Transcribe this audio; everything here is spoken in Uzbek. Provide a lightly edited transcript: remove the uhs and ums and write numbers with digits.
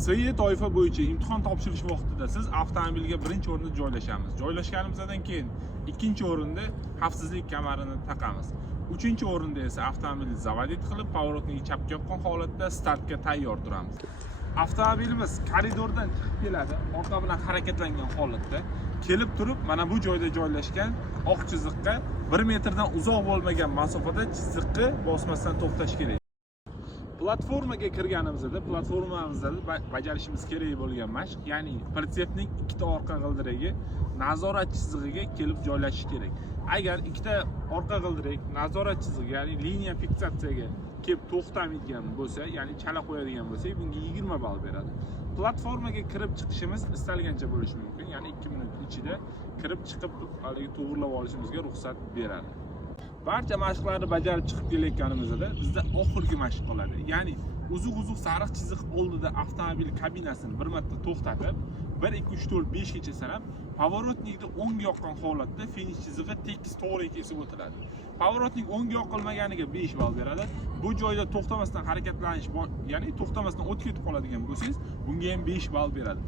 SIE toifa bo'yicha imtihon topshirish vaqtida siz avtomobilga birinchi o'rinda joylashamiz. Joylashganimizdan keyin ikkinchi o'rinda xavfsizlik kamarini taqamiz. Uchinchi o'rinda esa avtomobilni zavodit qilib, pоворотniga chapga yoqqan holatda startga tayyor turamiz. Avtomobilimiz koridordan chiqib keladi, orqa bilan harakatlangan holatda kelib turib, mana bu joyda joylashgan oq chiziqqa 1 metrdan uzoq bo'lmagan masofada chiziqqa bosmasdan to'xtash kerak. Platformaga kirganimizda platformamizda bajarishimiz kerak bo'lgan mashq, ya'ni pritsepning ikkita orqa g'ildiragi nazorat chizig'iga kelib joylashishi kerak. Agar ikkita orqa g'ildirak nazorat chizig'i, ya'ni liniya fiksatsiyaga kelib to'xtamaydigan bo'lsa, ya'ni chala qo'yadigan bo'lsak, bunga 20 ball beradi. Platformaga kirib chiqishimiz istalgancha bo'lishi mumkin, ya'ni 2 minut ichida kirib chiqib haligi to'g'rilab olishimizga ruxsat beradi. Barcha mashqlarni bajarib chiqib kelayotganimizda bizda oxirgi mashq qoladi. Ya'ni uzuq-uzuq sariq chiziq oldida avtomobil kabinasini bir marta to'xtatib, 1 2 3 4 5 gacha sanab, поворотникni o'ngga yoqqan holatda finish chizig'i tekis to'g'ri kesib o'tiladi. Поворотник o'ngga yoqilmaganiga 5 ball beradi. Bu joyda to'xtamasdan harakatlanish, ya'ni to'xtamasdan o'tib ketib qoladigan bo'lsangiz, bunga ham 5 ball beradi.